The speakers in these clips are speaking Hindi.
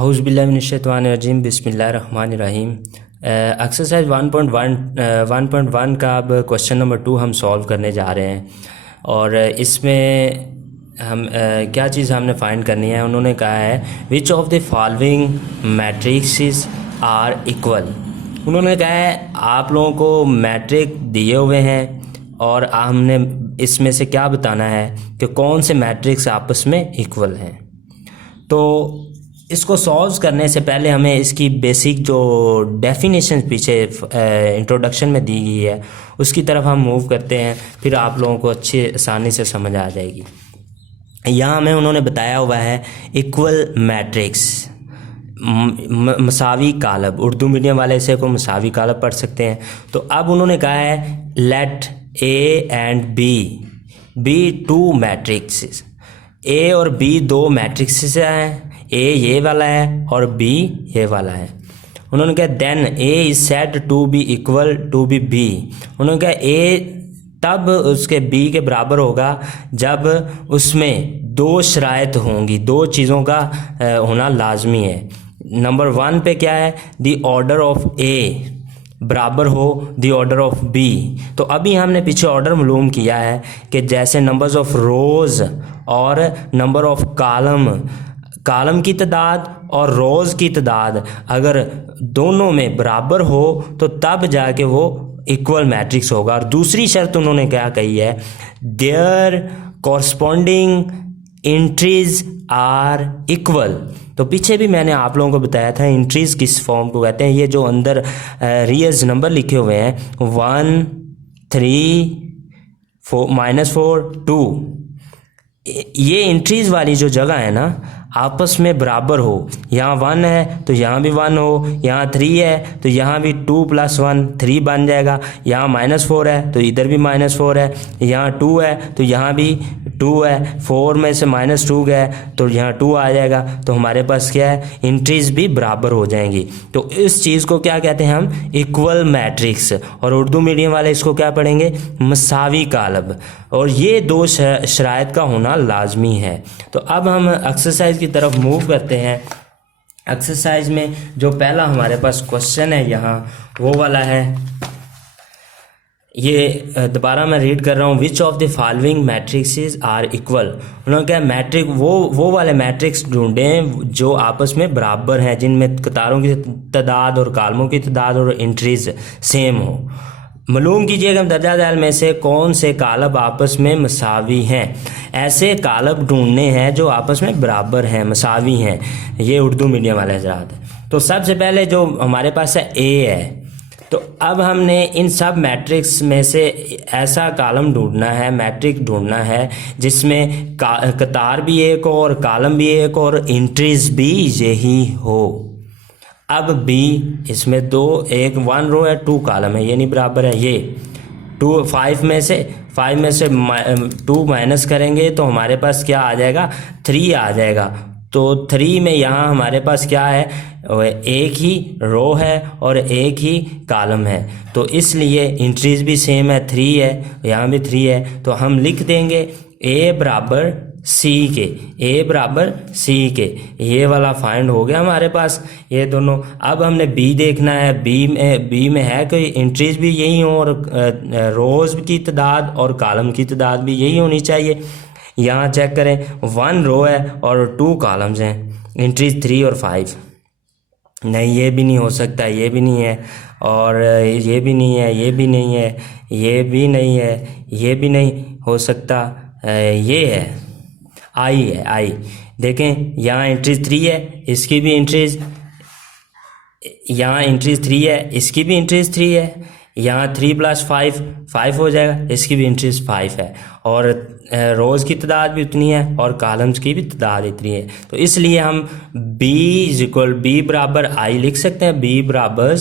औज़ुबिल्लाहिमिनश्शैतानिर्रजीम बिस्मिल्लाहिर्रहमानिर्रहीम। एक्सरसाइज 1.1 का अब क्वेश्चन नंबर 2 हम सॉल्व करने जा रहे हैं। और इसमें हम क्या चीज़ हमने फाइंड करनी है। उन्होंने कहा है which of the following matrix are equal. उन्होंने कहा है आप लोगों को मैट्रिक दिए हुए हैं और हमने इसमें से क्या बताना है कि कौन से मैट्रिक्स आपस में इक्वल हैं। तो इसको सॉल्व करने से पहले हमें इसकी बेसिक जो डेफिनेशन पीछे इंट्रोडक्शन में दी गई है उसकी तरफ हम मूव करते हैं, फिर आप लोगों को अच्छी आसानी से समझ आ जाएगी। यहाँ हमें उन्होंने बताया हुआ है इक्वल मैट्रिक्स, मसावी कालब। उर्दू मीडियम वाले इसे को मसावी कालब पढ़ सकते हैं। तो अब उन्होंने कहा है let A and B two matrix. A और बी दो मैट्रिक्स हैं, ए ये वाला है और बी ये वाला है। उन्होंने कहा then a is said to be equal to b b. उन्होंने कहा ए तब उसके बी के बराबर होगा जब उसमें दो शराइत होंगी, दो चीज़ों का होना लाजमी है। नंबर 1 पे क्या है, द ऑर्डर ऑफ ए बराबर हो द ऑर्डर ऑफ बी। तो अभी हमने पीछे ऑर्डर मालूम किया है कि जैसे नंबर्स ऑफ रोज़ और नंबर ऑफ कॉलम की तादाद और रोज़ की तादाद अगर दोनों में बराबर हो तो तब जाके वो इक्वल मैट्रिक्स होगा। और दूसरी शर्त उन्होंने क्या कही है, their corresponding entries are equal. तो पीछे भी मैंने आप लोगों को बताया था एंट्रीज किस फॉर्म को कहते हैं। ये जो अंदर रियल्स नंबर लिखे हुए हैं 1 3 4 -4 2, ये एंट्रीज वाली जो जगह है ना आपस में बराबर हो। यहाँ 1 है तो यहाँ भी 1 हो, यहाँ 3 है तो यहाँ भी 2 + 1 3 बन जाएगा। यहाँ -4 है तो इधर भी -4 है, यहाँ 2 है तो यहाँ भी 2 है, 4 में से -2 गया तो यहाँ 2 आ जाएगा। तो हमारे पास क्या है, एंट्रीज भी बराबर हो जाएंगी। तो इस चीज़ को क्या कहते हैं हम, इक्वल मैट्रिक्स। और उर्दू मीडियम वाले इसको क्या पढ़ेंगे, मसावी कालब। और ये दो शराइत का होना लाजमी है। तो अब हम एक्सरसाइज की तरफ मूव करते हैं। एक्सरसाइज में जो पहला हमारे पास क्वेश्चन है यहाँ वो वाला है, ये दोबारा मैं रीड कर रहा हूँ, which of the following matrix are equal. उन्होंने कहा मैट्रिक वो वाले मैट्रिक्स ढूंढें जो आपस में बराबर हैं, जिनमें कतारों की तादाद और कालमों की तादाद और एंट्रीज सेम हो। मालूम कीजिएगा दर्जा दैल में से कौन से कालब आपस में मसावी हैं। ऐसे कालब ढूंढने हैं जो आपस में बराबर हैं, मसावी हैं। ये उर्दू मीडियम वाले हज़रात हैं। तो सबसे पहले जो हमारे पास है ए है, तो अब हमने इन सब मैट्रिक्स में से ऐसा कालम ढूंढना है, मैट्रिक ढूंढना है जिसमें कतार भी एक हो और कालम भी एक हो और एंट्रीज भी यही हो। अब बी इसमें 1 रो है 2 कॉलम है, ये नहीं बराबर है। ये 5 में से 2 माइनस करेंगे तो हमारे पास क्या आ जाएगा, 3 आ जाएगा। तो 3 में यहाँ हमारे पास क्या है, एक ही रो है और एक ही कॉलम है। तो इसलिए एंट्रीज भी सेम है, 3 है, यहाँ भी 3 है। तो हम लिख देंगे ए बराबर सी के, ए बराबर सी के। ये वाला फाइंड हो गया हमारे पास ये दोनों। अब हमने बी देखना है, बी में है कि एंट्रीज भी यही हो और रोज़ की तादाद और कॉलम की तादाद भी यही होनी चाहिए। यहाँ चेक करें 1 रो है और 2 कॉलम्स हैं, एंट्रीज 3 और 5। नहीं, ये भी नहीं हो सकता, ये भी नहीं है और ये भी नहीं है, ये भी नहीं है, ये भी नहीं है, ये भी नहीं हो सकता। ये है आई है, आई देखें यहाँ एंट्रीज 3 है, इसकी भी एंट्रीज, यहाँ एंट्रीज 3 है, इसकी भी एंट्रीज 3 है। यहाँ 3 + 5 हो जाएगा, इसकी भी एंट्रीज 5 है और रोज़ की तादाद भी उतनी है और कॉलम्स की भी तादाद इतनी है। तो इसलिए हम बी बराबर आई लिख सकते हैं, बी बराबर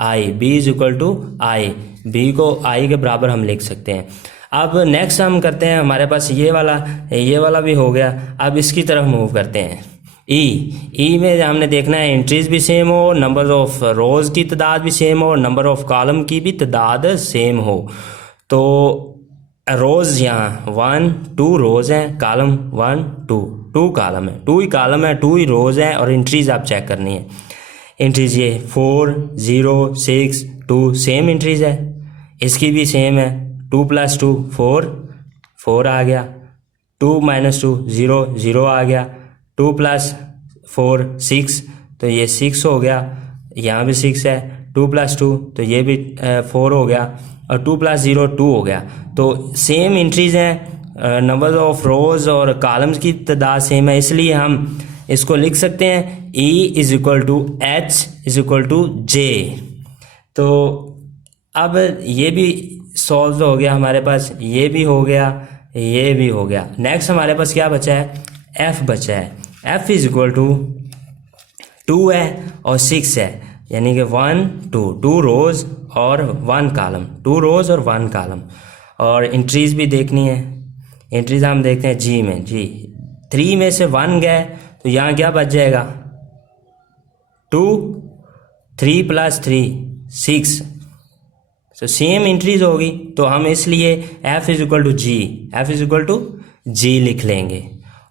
आई, बी = आई, बी को आई के बराबर हम लिख सकते हैं। अब नेक्स्ट हम करते हैं, हमारे पास ये वाला भी हो गया। अब इसकी तरफ मूव करते हैं। ई में हमने देखना है एंट्रीज भी सेम हो, नंबर ऑफ रोज़ की तादाद भी सेम हो और नंबर ऑफ कॉलम की भी तादाद सेम हो। तो रोज़ यहाँ 1 2 रोज़ हैं, कॉलम 1 2 2 कॉलम है, 2 ही कॉलम है, 2 ही रोज़ हैं, और एंट्रीज आप चेक करनी है। एंट्रीज ये 4 0 6 2 सेम एंट्रीज है, इसकी भी सेम है। 2 + 2 4 4 आ गया, 2 - 2 0 0 आ गया, 2 + 4 6 तो ये 6 हो गया, यहाँ भी 6 है। 2 + 2 तो ये भी 4 हो गया, और 2 + 0 2 हो गया। तो सेम एंट्रीज हैं, नंबर ऑफ रोज़ और कॉलम्स की तादाद सेम है, इसलिए हम इसको लिख सकते हैं E = H = J। तो अब ये भी सॉल्व हो गया हमारे पास, ये भी हो गया, ये भी हो गया। नेक्स्ट हमारे पास क्या बचा है, F बचा है। F = 2 है और 6 है, यानी कि 1 2 2 रोज़ और 1 कॉलम, 2 रोज़ और 1 कॉलम। और एंट्रीज भी देखनी है, एंट्रीज हम देखते हैं जी में। जी 3 में से 1 गए तो यहाँ क्या बच जाएगा, 2 3 + 3 6, तो सेम एंट्रीज होगी, तो हम इसलिए F = G, F = G लिख लेंगे।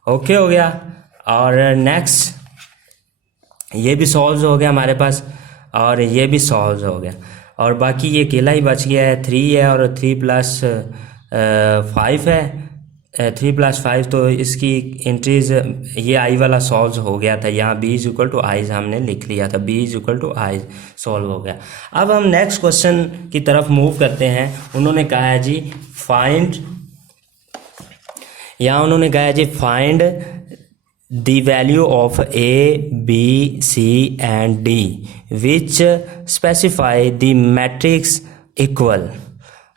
ओके हो गया। और नेक्स्ट ये भी सॉल्व हो गया हमारे पास, और ये भी सॉल्व हो गया, और बाकी ये अकेला ही बच गया है। 3 है और 3 + 5 है, 3 + 5, तो इसकी एंट्रीज ये आई वाला सॉल्व हो गया था। यहाँ B = I हमने लिख लिया था, B = I सॉल्व हो गया। अब हम नेक्स्ट क्वेश्चन की तरफ मूव करते हैं। उन्होंने कहा है जी फाइंड, यहाँ उन्होंने कहा है जी find the value of A, B, C and D which specify the matrix equal।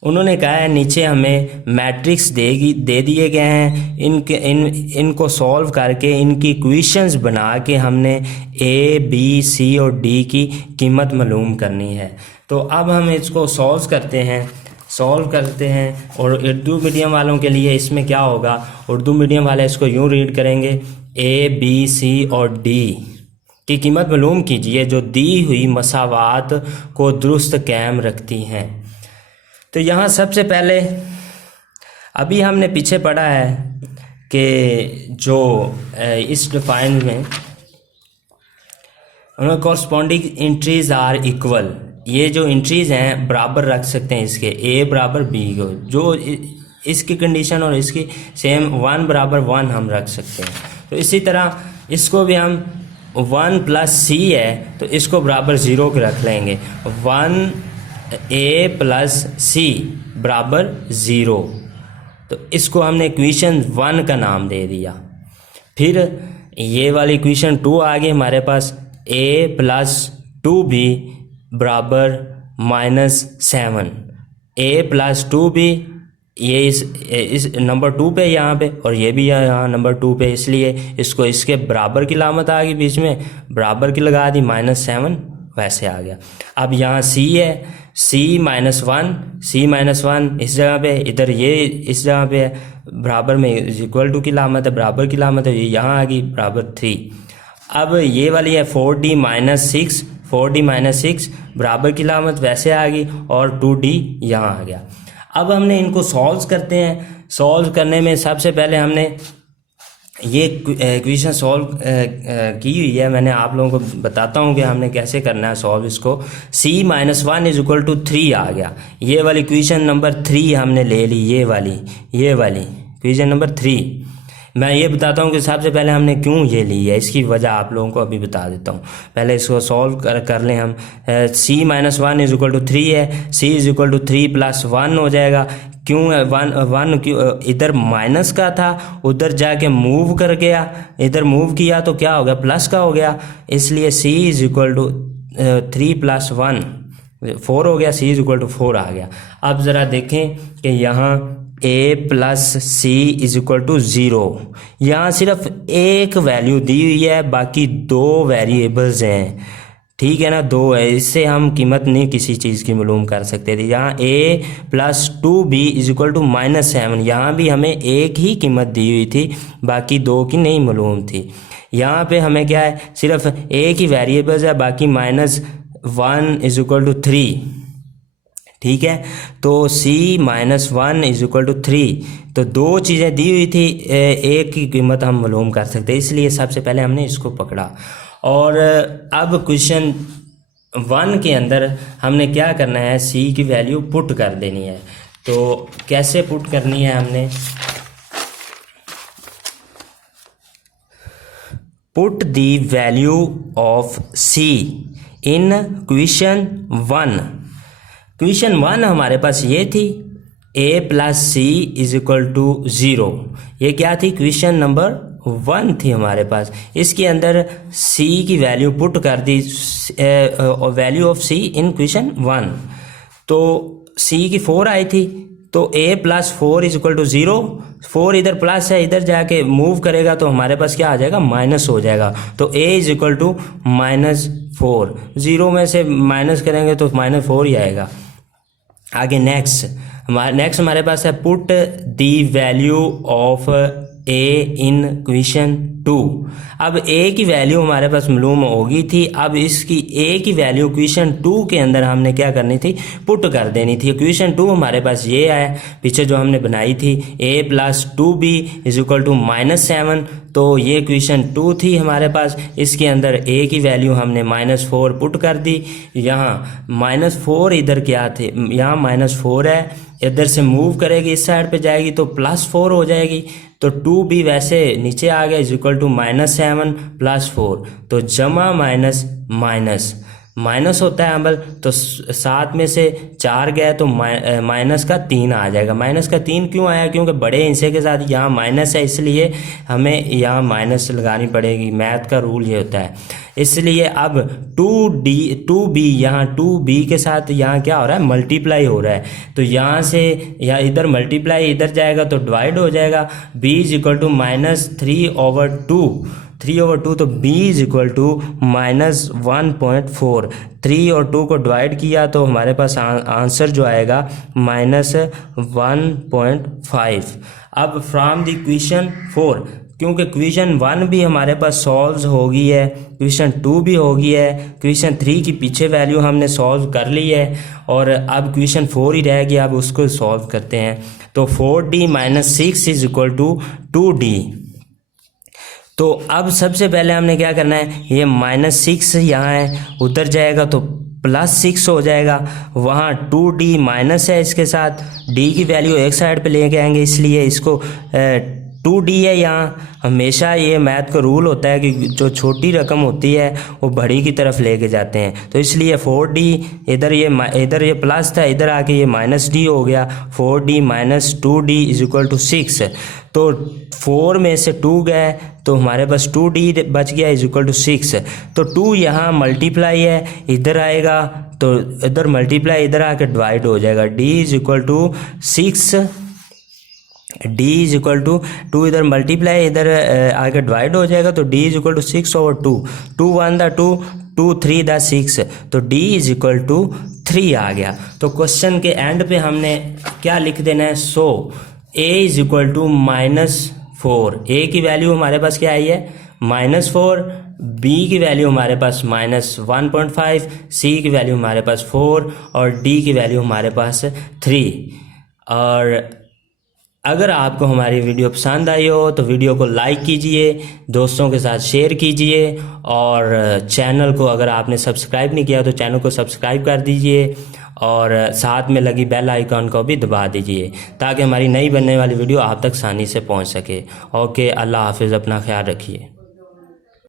उन्होंने कहा है नीचे हमें मैट्रिक्स दे दिए गए हैं, इनको सॉल्व करके इनकी इक्वेशंस बना के हमने A, B, C और D की कीमत मालूम करनी है। तो अब हम इसको सॉल्व करते हैं। और उर्दू मीडियम वालों के लिए इसमें क्या होगा, उर्दू मीडियम वाले इसको यूँ रीड करेंगे, A, B, C और D की कीमत मालूम कीजिए जो दी हुई मसावात को दुरुस्त कायम रखती हैं। तो यहाँ सबसे पहले अभी हमने पीछे पढ़ा है कि जो इस डिफाइन में कॉरस्पॉन्डिंग एंट्रीज आर इक्वल, ये जो एंट्रीज हैं बराबर रख सकते हैं इसके, A = B को, जो इसकी कंडीशन और इसकी सेम 1 = 1 हम रख सकते हैं। तो इसी तरह इसको भी हम 1 + C है तो इसको बराबर 0 के रख लेंगे, 1A + C = 0, तो इसको हमने इक्वेशन 1 का नाम दे दिया। फिर ये वाली इक्वेशन 2 आ गई हमारे पास, A + 2B = -7, A + 2B, ये इस नंबर 2 पे यहाँ पे, और ये भी यहाँ नंबर 2 पे, इसलिए इसको इसके बराबर की लामत आ गई, बीच में बराबर की लगा दी, -7 वैसे आ गया। अब यहाँ C है, C - 1 इस जगह पे, इधर ये इस जगह पे है, बराबर में इक्वल टू की लामत है, बराबर की लामत है, ये यहाँ आ गई =3। अब ये वाली है 4D - 6 बराबर की लामत वैसे आ गई, और 2D यहाँ आ गया। अब हमने इनको सॉल्व करते हैं। सॉल्व करने में सबसे पहले हमने ये इक्वेशन सॉल्व की हुई है, मैंने आप लोगों को बताता हूँ कि हमने कैसे करना है सॉल्व इसको। C - 1 = 3 आ गया, ये वाली इक्वेशन नंबर 3 हमने ले ली, ये वाली इक्वेशन नंबर 3। मैं ये बताता हूँ कि सबसे पहले हमने क्यों ये ली है, इसकी वजह आप लोगों को अभी बता देता हूँ। पहले इसको सॉल्व कर लें हम। C - 1 = 3 है, C = 3 + 1 हो जाएगा। क्यों 1 क्यों, इधर माइनस का था, उधर जाके मूव कर गया, इधर मूव किया तो क्या हो गया, प्लस का हो गया, इसलिए C = 3 + 1 4 हो गया, C = 4 आ गया। अब ज़रा देखें कि यहाँ A + C = 0, यहाँ सिर्फ एक वैल्यू दी हुई है, बाकी 2 वेरिएबल्स हैं, ठीक है ना, 2 है, इससे हम कीमत नहीं किसी चीज़ की मालूम कर सकते थे। यहाँ A + 2B = -7, यहाँ भी हमें एक ही कीमत दी हुई थी, बाकी 2 की नहीं मालूम थी। यहाँ पे हमें क्या है, सिर्फ एक ही वेरिएबल्स है, बाकी -1 = 3, ठीक है। तो c minus 1 is equal to 3। तो दो चीज़ें दी हुई थी, एक की कीमत हम मालूम कर सकते हैं, इसलिए सबसे पहले हमने इसको पकड़ा। और अब क्वेश्चन 1 के अंदर हमने क्या करना है, c की वैल्यू पुट कर देनी है। तो कैसे पुट करनी है, हमने put the value of c in question 1। Question 1 हमारे पास ये थी a plus c is equal to 0। ये क्या थी, क्वेश्चन नंबर 1 थी हमारे पास। इसके अंदर c की वैल्यू पुट कर दी, value of c in question 1। तो c की 4 आई थी, तो a plus 4 is equal to 0। 4 इधर प्लस है, इधर जाके मूव करेगा तो हमारे पास क्या आ जाएगा, माइनस हो जाएगा। तो a इज इक्वल टू -4। 0 में से माइनस करेंगे तो -4 ही आएगा। आगे नेक्स्ट हमारे पास है put the value of a in question 2। अब a की वैल्यू हमारे पास मालूम होगी थी, अब इसकी a की वैल्यू क्वेश्चन 2 के अंदर हमने क्या करनी थी, पुट कर देनी थी। क्वेश्चन 2 हमारे पास ये है, पीछे जो हमने बनाई थी, a plus 2b is equal to -7। तो ये क्वेश्चन 2 थी हमारे पास, इसके अंदर a की वैल्यू हमने -4 पुट कर दी। यहाँ -4 इधर क्या थे, यहाँ -4 है, इधर से मूव करेगी, इस साइड पे जाएगी तो +4 हो जाएगी। तो 2b वैसे नीचे आ गया, इज इक्वल टू -7 प्लस 4। तो जमा माइनस माइनस माइनस होता है अमल, तो 7 में से 4 गया तो माइनस का 3 आ जाएगा। माइनस का 3 क्यों आया, क्योंकि बड़े हिस्से के साथ यहाँ माइनस है, इसलिए हमें यहाँ माइनस लगानी पड़ेगी। मैथ का रूल ये होता है। इसलिए अब 2b, यहाँ 2b के साथ यहाँ क्या हो रहा है, मल्टीप्लाई हो रहा है। तो यहाँ से यहाँ इधर मल्टीप्लाई इधर जाएगा तो डिवाइड हो जाएगा। b is equal to -3/2। 3/2, तो b इज इक्वल टू -1.4। 3 और 2 को डिवाइड किया तो हमारे पास आंसर जो आएगा -1.5। अब फ्रॉम द क्वेश्चन 4, क्योंकि क्वेश्चन 1 भी हमारे पास सॉल्व हो गई है, क्वेश्चन 2 भी हो गई है, क्वेश्चन 3 की पीछे वैल्यू हमने सॉल्व कर ली है, और अब क्वेश्चन 4 ही रह गया, अब उसको सॉल्व करते हैं। तो 4d - 6 is equal to 2d। तो अब सबसे पहले हमने क्या करना है, ये -6 यहाँ है, उधर जाएगा तो +6 हो जाएगा। वहाँ 2d माइनस है, इसके साथ d की वैल्यू एक साइड पे लेके आएंगे, इसलिए इसको 2d है। यहाँ हमेशा ये मैथ का रूल होता है कि जो छोटी रकम होती है वो बड़ी की तरफ लेके जाते हैं। तो इसलिए 4d, इधर ये प्लस था, इधर आके ये -d हो गया। 4d - 2d is equal to 6। तो 4 में से 2 गए तो हमारे पास 2d बच गया इज इक्वल टू 6। तो 2 यहाँ मल्टीप्लाई है, इधर आएगा तो इधर मल्टीप्लाई, इधर आके डिवाइड हो जाएगा। d is equal to 6, d is equal to 2 इधर मल्टीप्लाई, इधर आके डिवाइड हो जाएगा। तो d इज इक्वल टू 6/2। 2 1 दा 2, 2 3 दा 6, तो d इज इक्वल टू 3 आ गया। तो क्वेश्चन के एंड पे हमने क्या लिख देना है, so a is equal to -4। a की वैल्यू हमारे पास क्या आई है, -4। b की वैल्यू हमारे पास -1.5, c की वैल्यू हमारे पास 4 और d की वैल्यू हमारे पास 3। और अगर आपको हमारी वीडियो पसंद आई हो तो वीडियो को लाइक कीजिए, दोस्तों के साथ शेयर कीजिए, और चैनल को अगर आपने सब्सक्राइब नहीं किया तो चैनल को सब्सक्राइब कर दीजिए, और साथ में लगी बेल आइकॉन को भी दबा दीजिए ताकि हमारी नई बनने वाली वीडियो आप तक आसानी से पहुंच सके। ओके, अल्लाह हाफिज़, अपना ख्याल रखिए।